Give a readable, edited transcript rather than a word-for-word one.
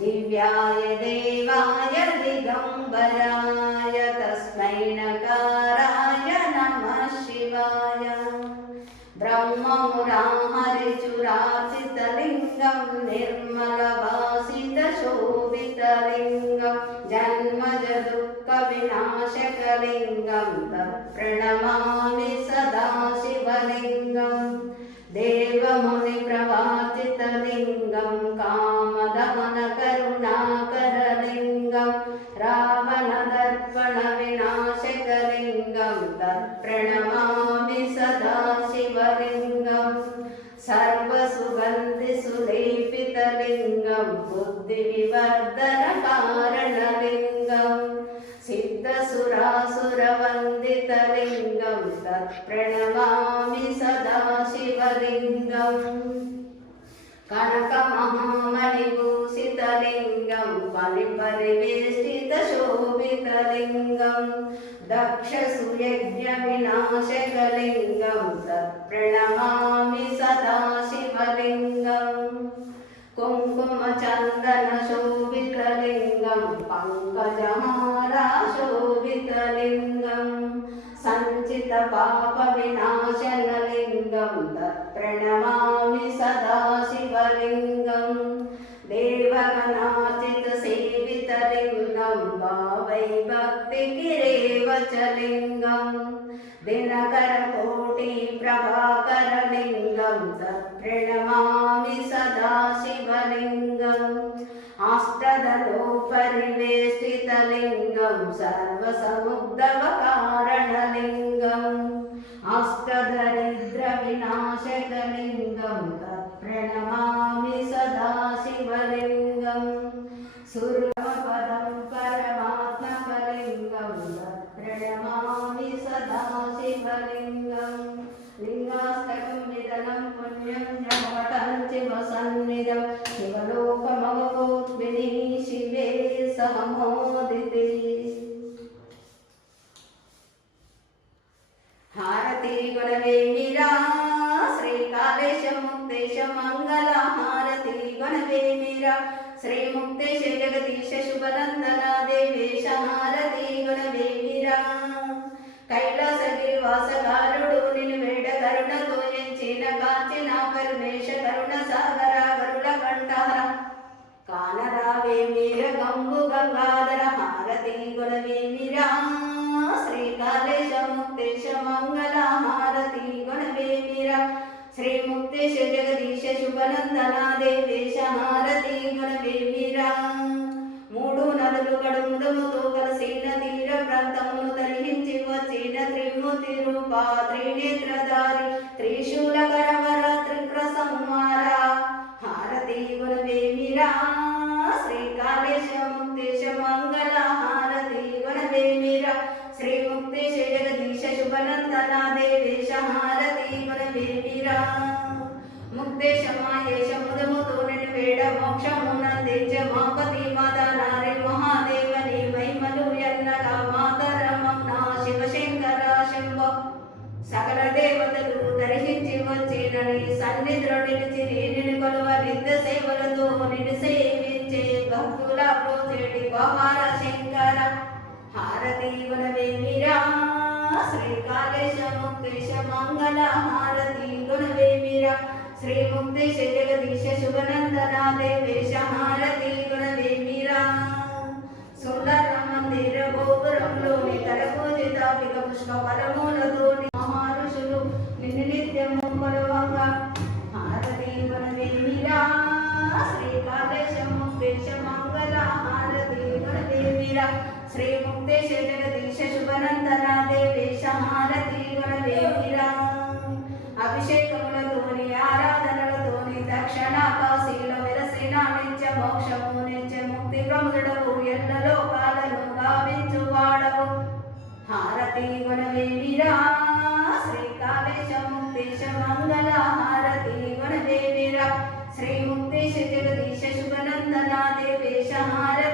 दिव्याय देवाय दिगंबराय तस्मै नकाराय नमः शिवाय। ब्रह्ममुरारिचुराचितलिङ्गं निर्मलवासितशोभितलिङ्गं जन्मज दुःखविनाशकलिङ्गं तत्प्रणमामि सदा शिवलिङ्गम्। देवमुनिप्रवाचितलिङ्गं कामदमनकरुणाकरलिङ्गं रावणदर्पणविनाशकलिङ्गं तत्प्रणमामि सदा शिवलिङ्गम्। सर्वसुगन्धिसुलेपितलिङ्गं बुद्धिविवर्धनकारणलिङ्गं सिद्धसुरासुरवन्दितलिङ्गं तत्प्रणमामि सदा शिवलिङ्गम्। कनकमहामणिभूषितलिङ्गं परिपरिवेष्टितशोभितलिङ्गं दक्षसुयज्ञविनाशकलिङ्गं तत्प्रणमामि सदा शिवलिङ्गम्। कुङ्कुमचन्दनशोभितलिङ्गं पङ्कजहारशोभितलिङ्गं सञ्चितपापविनाशनलिङ्गं तत्प्रणमामि सदा शिवलिङ्गम्। देवगणार्चितसेवितलिङ्गं भावै भक्तिकिरेवचलिङ्गं दिनकरकोटिप्रभाकरलिङ्गं तत्प्रणमामि सदा शिवलिङ्गम्। अष्टदलोपरिवेष्टितलिङ्गं सर्वसमुद्भवकारणलिङ्गम् अष्टदरिद्रविनाशकलिङ्गं तत्प्रणमामि सदा शिवलिङ्गम्। सुरपदं परमात्मकलिङ्गं तत्प्रणमामि सदा शिवलिङ्गम्। लिङ्गाष्टकं निधनं पुण्यं जमवटं शिवसन्निधं शिवलोकमवगोत्मिनी शिवे समोदिते। हारति गुणवेमिरा श्रीकालेश मुक्तेश मंगल हारति गुणवेमिरा श्रीमुक्तेश जगदीश शुभनंदना देवेश हारति गुणवेमिरा कैलासगिरिवासकारुडु निनु वेड करुणतो ఎంచిన కాంచిన పరమేశ కరుణ సాగర గరుడ కంఠహర కానరావేమిర గంగు గంగాధర హారతి గుణవేమిరా శ్రీకాళేశ ముక్తేశ మంగళ హారతి గుణవేమిరా శ్రీముక్తేశ జగదీశ శుభనందన దేవేశ హారతి గుణవేమిరా మూడు నదులు కడుముదముతో కలిసిన తీర ప్రాంతమును తరలించి వచ్చిన త్రిమూర్తి రూప త్రినేత్రధారి త్రిశూలకరవర త్రిప్రసంహార హారతి గుణవేమిరా శ్రీకాళేశ ముక్తేశ మంగళ హారతి గుణవేమిరా శ్రీముక్తేశ జగదీశ శుభనందన దేవేశ హారతి గుణవేమిరా ముక్తేశ మాయేశ ముదముతో నిన్ను వేడ మోక్షమునందించ మాపతి మదనారి మహాదేవని మహిమలు ఎన్నగా మాతరమం నా శివశంకర శంభో సకల దేవతలు దర్శించి వచ్చిన నీ సన్నిధిలో నిలిచి నిన్ను కొలువ నిత్య సేవలతో నిన్ను సేవించే భక్తుల ప్రోచేటి గోపాల శంకర హారతి గుణవేమిరా శ్రీకాళేశ ముక్తేశ మంగళ హారతి గుణవేమిరా శ్రీముక్తేశ జగదీశ శుభనందన దేవేశ హారతి గుణవేమిరా సుందర మందిర గోపురంలోని తలపూజితాపిక పుష్ప ఫలములతోని మహర్షులు నిన్ను నిత్యము కొలవంగా హారతి గుణవేమిరా శ్రీకాళేశ ముక్తేశ మంగళ హారతి గుణవేమిరా శ్రీముక్తేశ జగదీశ శుభనందన దేవేశ హారతి గుణవేమిరా అభిషేకములతోని ఆరాధనలతోని దక్షిణాకాశ నిత్య మోక్షము నిత్య ముక్తి ప్రముదుడవు ఎల్ల లోకాలను గావించువాడవు హారతి గుణవేమిరా శ్రీకాళేశ ముక్తేశ మంగళ హారతి గుణవేమిరా శ్రీ ముక్తేశ జగదీశ శుభనందన దేవేశ హారతి